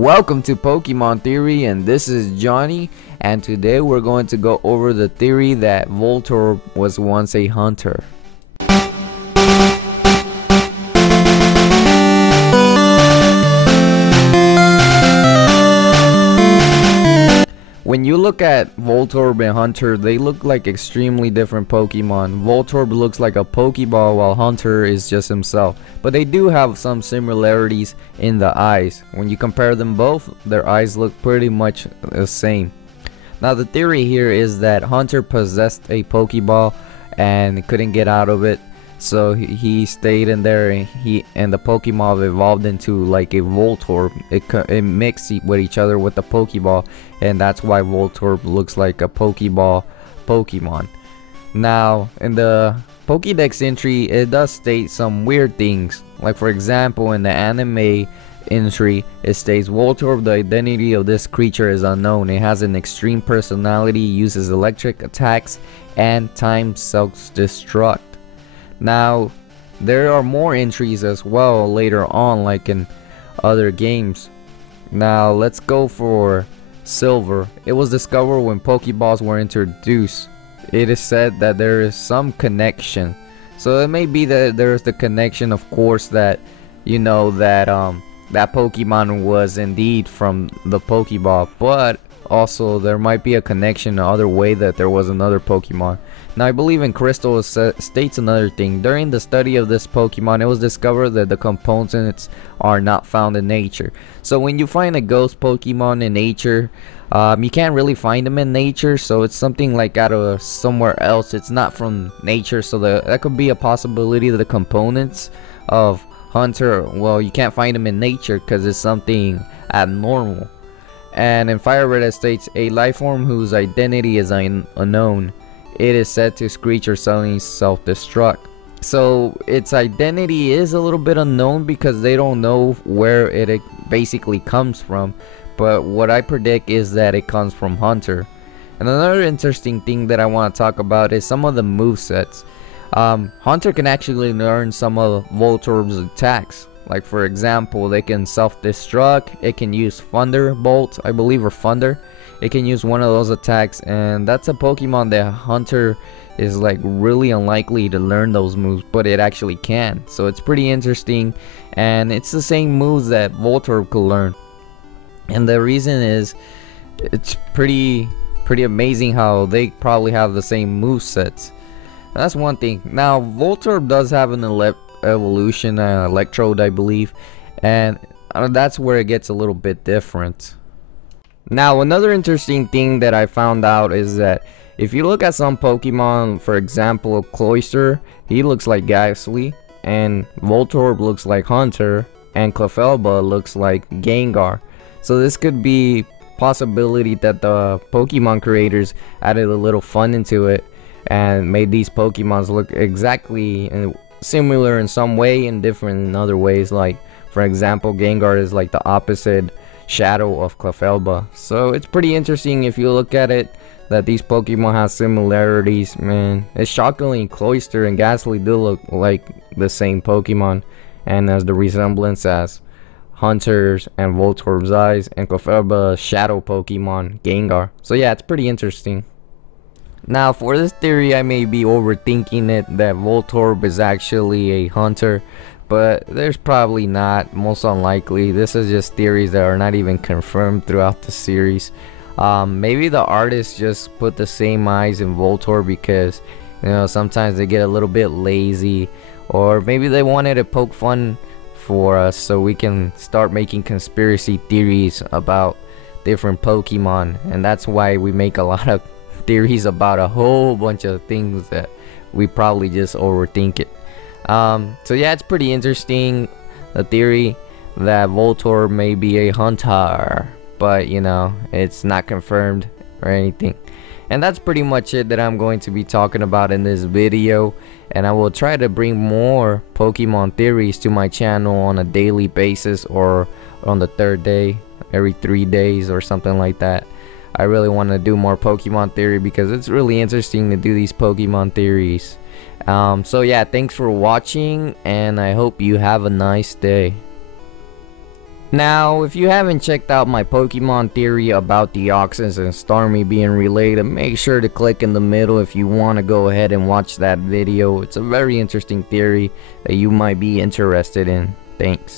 Welcome to Pokemon Theory, and this is Johnny, and today we're going to go over the theory that Voltorb was once a hunter. When you look at Voltorb and Hunter, they look like extremely different Pokemon. Voltorb looks like a Pokeball while Hunter is just himself. But they do have some similarities in the eyes. When you compare them both, their eyes look pretty much the same. Now the theory here is that Hunter possessed a Pokeball and couldn't get out of it. So he stayed in there, and the Pokemon evolved into like a Voltorb. It mixed with each other with the Pokeball, and that's why Voltorb looks like a Pokeball Pokemon. Now in the Pokédex entry, it does state some weird things. Like for example, in the anime entry, it states Voltorb, the identity of this creature is unknown. It has an extreme personality, uses electric attacks, and time self-destruct. Now there are more entries as well later on, like in other games. Now let's go for Silver. It was discovered when Pokeballs were introduced. It is said that there is some connection, so it may be that there's the connection, of course, that you know that that Pokemon was indeed from the Pokeball, but also there might be a connection the other way, that there was another Pokemon. Now I believe in Crystal states another thing. During the study of this Pokemon, it was discovered that the components are not found in nature. So when you find a ghost Pokemon in nature, you can't really find them in nature, so it's something like out of somewhere else. It's not from nature, so that could be a possibility that the components of Hunter, well, you can't find them in nature because it's something abnormal. And in Fire Red it states a life form whose identity is unknown. It is said to screech or suddenly self-destruct. So its identity is a little bit unknown because they don't know where it basically comes from. But what I predict is that it comes from Hunter. And another interesting thing that I want to talk about is some of the movesets. Hunter can actually learn some of Voltorb's attacks. Like for example, they can self-destruct, it can use Thunderbolt, I believe, or Thunder. It can use one of those attacks, and that's a Pokemon that Hunter is like really unlikely to learn those moves, but it actually can. So it's pretty interesting, and it's the same moves that Voltorb could learn. And the reason is, it's pretty amazing how they probably have the same move sets. That's one thing. Now Voltorb does have an evolution Electrode, I believe, and that's where it gets a little bit different. Now another interesting thing that I found out is that if you look at some Pokemon, for example Cloyster, he looks like Ghastly, and Voltorb looks like Hunter, and Clefairy looks like Gengar. So this could be possibility that the Pokemon creators added a little fun into it and made these Pokemons look exactly similar in some way and different in other ways. Like for example, Gengar is like the opposite shadow of Clefairy. So it's pretty interesting if you look at it, that these Pokemon have similarities. Man, it's shockingly Cloyster and Ghastly do look like the same Pokemon, and as the resemblance as Hunter's and Voltorb's eyes, and Clefairy's shadow Pokemon Gengar. So yeah, it's pretty interesting. Now for this theory, I may be overthinking it, that Voltorb is actually a hunter, but there's probably not, most unlikely. This is just theories that are not even confirmed throughout the series. Maybe the artists just put the same eyes in Voltorb because, you know, sometimes they get a little bit lazy, or maybe they wanted to poke fun for us so we can start making conspiracy theories about different Pokemon, and that's why we make a lot of theories about a whole bunch of things that we probably just overthink it. So yeah, it's pretty interesting, the theory that Voltorb may be a hunter, but you know, it's not confirmed or anything. And that's pretty much it that I'm going to be talking about in this video, and I will try to bring more Pokemon theories to my channel on a daily basis, or on the third day, every 3 days or something like that. I really want to do more Pokemon theory because it's really interesting to do these Pokemon theories. So yeah, thanks for watching, and I hope you have a nice day. Now, if you haven't checked out my Pokemon theory about Deoxys and Starmie being related, make sure to click in the middle if you want to go ahead and watch that video. It's a very interesting theory that you might be interested in. Thanks.